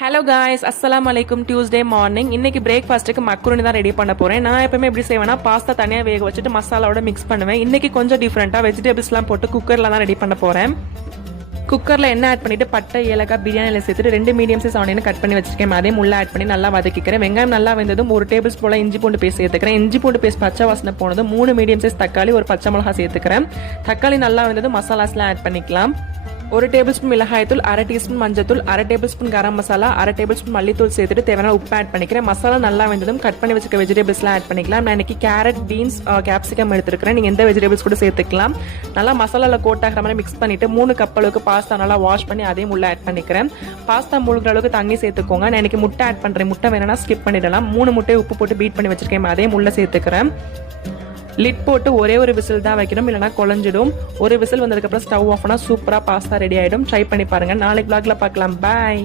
Hello guys, அஸ்ஸலாமு அலைக்கும். Tuesday morning. இன்னைக்கு பிரேக்ஃபாஸ்ட்டுக்கு மக்ரூனி தான் ரெடி பண்ண போறேன். நான் எப்பவுமே எப்படி செய்வேன்னா, பாஸ்தா தனியாக வேக வச்சுட்டு மசாலாவோட மிக்ஸ் பண்ணுவேன். இன்னைக்கு கொஞ்சம் டிஃப்ரெண்ட்டாக வெஜிடபிள்ஸ்லாம் போட்டு குக்கரில் தான் ரெடி பண்ண போறேன். குக்கரில் எண்ணெய் ஆட் பண்ணிட்டு பட்டை, ஏலக்காய், பிரியாணியில் சேர்த்துட்டு 2 மீடியம் சைஸ் ஆனியன் கட் பண்ணி வச்சிருக்கேன். அதையும் உள்ள ஆட் பண்ணி நல்லா வதக்கிக்கிறேன். வெங்காயம் நல்லா வெந்ததும் 1 டேபிள் ஸ்பூன் இஞ்சி பூண்டு பேஸ்ட் சேர்த்துக்கிறேன். இஞ்சி பூண்டு பேஸ்ட் பச்சை வாசனை போனதும் 3 மீடியம் சைஸ் தக்காளி, ஒரு பச்சை மிளகா சேர்த்துக்கிறேன். தக்காளி நல்லா வெந்ததும் மசாலாஸ்லாம் ஆட் பண்ணிக்கலாம். 1 டேபிள் ஸ்பூன் மிளகாய்த்தூள், 1/2 டீஸ்பூன் மஞ்சத்தூள், 1/2 table spoon garam masala, 1/2 table spoon மல்லித்தூள் சேர்த்துட்டு தேவையான உப்பு ஆட் பண்ணிக்கிறேன். மசாலா நல்லா வெந்ததும் கட் பண்ணி வச்சுக்க வெஜிடபிள்ஸ்லாம் ஆட் பண்ணிக்கலாம். நான் இன்னைக்கு கேரட், பீன்ஸ், கேப்சிகம் எடுத்துருக்கிறேன். நீங்கள் எந்த வெஜிடபிள்ஸ் கூட சேர்த்துக்கலாம். நல்லா மசாலாவில் கோட் ஆகிற மாதிரி மிக்ஸ் பண்ணிட்டு 3 கப் அளவுக்கு பாஸ்தா நல்லா வாஷ் பண்ணி அதையும் உள்ள ஆட் பண்ணிக்கிறேன். பாஸ்தா முழுகிற அளவுக்கு தண்ணி சேர்த்துக்கோங்க. நான் இன்னைக்கு முட்டை ஆட் பண்ணுறேன். முட்டை வேணும்னா ஸ்கிப் பண்ணிடலாம். 3 முட்டையை உப்பு போட்டு பீட் பண்ணி வச்சிருக்கேன். அதையும் உள்ள சேர்த்துக்கிறேன். லிட் போட்டு ஒரே ஒரு விசில் தான் வைக்கணும், இல்லைனா குழஞ்சிடும். ஒரு விசில் வந்ததுக்கப்புறம் ஸ்டவ் ஆஃப் பண்ணால் சூப்பராக பாஸ்தா ரெடி ஆகிடும். ட்ரை பண்ணி பாருங்கள். நாளைக்கு vlogல பார்க்கலாம். பாய்.